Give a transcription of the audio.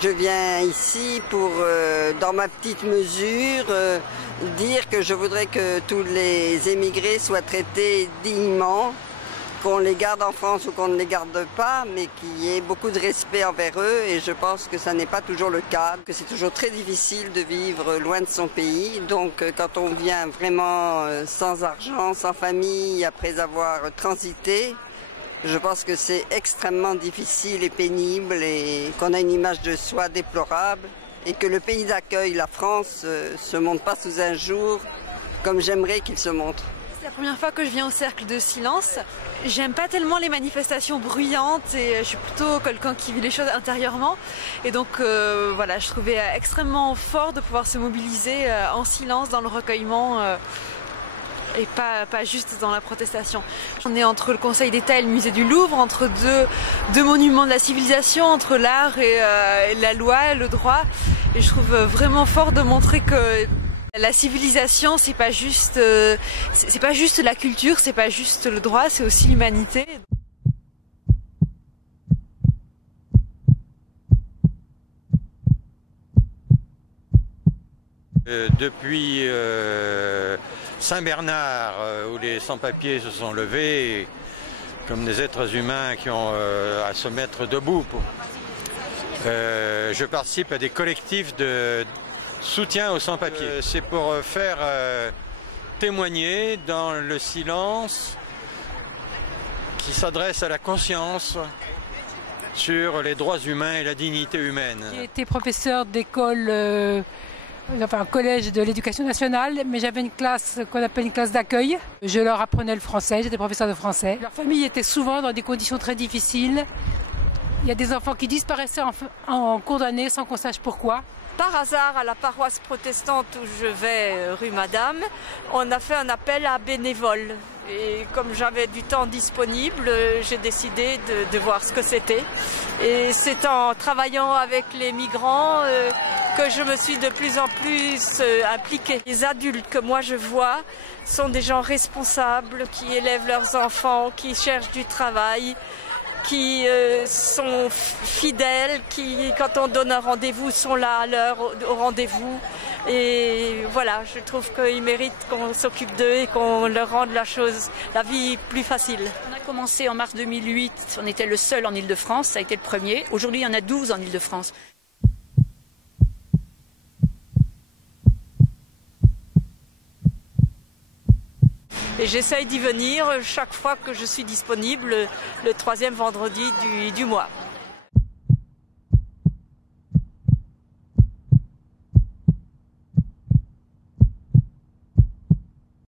Je viens ici pour, dans ma petite mesure, dire que je voudrais que tous les émigrés soient traités dignement, qu'on les garde en France ou qu'on ne les garde pas, mais qu'il y ait beaucoup de respect envers eux. Et je pense que ça n'est pas toujours le cas, que c'est toujours très difficile de vivre loin de son pays. Donc quand on vient vraiment sans argent, sans famille, après avoir transité, je pense que c'est extrêmement difficile et pénible et qu'on a une image de soi déplorable et que le pays d'accueil, la France, se montre pas sous un jour comme j'aimerais qu'il se montre. C'est la première fois que je viens au Cercle de Silence. J'aime pas tellement les manifestations bruyantes et je suis plutôt quelqu'un qui vit les choses intérieurement. Et donc voilà, je trouvais extrêmement fort de pouvoir se mobiliser en silence dans le recueillement. Et pas juste dans la protestation. On est entre le Conseil d'État et le musée du Louvre, entre deux monuments de la civilisation, entre l'art et la loi, le droit. Et je trouve vraiment fort de montrer que la civilisation, c'est pas juste la culture, c'est pas juste le droit, c'est aussi l'humanité. Depuis Saint-Bernard, où les sans-papiers se sont levés comme des êtres humains qui ont à se mettre debout. Je participe à des collectifs de soutien aux sans-papiers. C'est pour faire témoigner dans le silence qui s'adresse à la conscience sur les droits humains et la dignité humaine. J'ai été professeur d'école enfin un collège de l'éducation nationale, mais j'avais une classe qu'on appelle une classe d'accueil. Je leur apprenais le français, j'étais professeur de français. Leur famille était souvent dans des conditions très difficiles. Il y a des enfants qui disparaissaient en cours d'année sans qu'on sache pourquoi. Par hasard, à la paroisse protestante où je vais, rue Madame, on a fait un appel à bénévoles. Et comme j'avais du temps disponible, j'ai décidé de voir ce que c'était. Et c'est en travaillant avec les migrants que je me suis de plus en plus impliquée. Les adultes que moi je vois sont des gens responsables, qui élèvent leurs enfants, qui cherchent du travail, qui sont fidèles, qui, quand on donne un rendez-vous, sont là à l'heure au rendez-vous. Et voilà, je trouve qu'ils méritent qu'on s'occupe d'eux et qu'on leur rende la vie plus facile. On a commencé en mars 2008, on était le seul en Île-de-France, ça a été le premier. Aujourd'hui, il y en a 12 en Île-de-France. Et j'essaye d'y venir chaque fois que je suis disponible, le troisième vendredi du mois.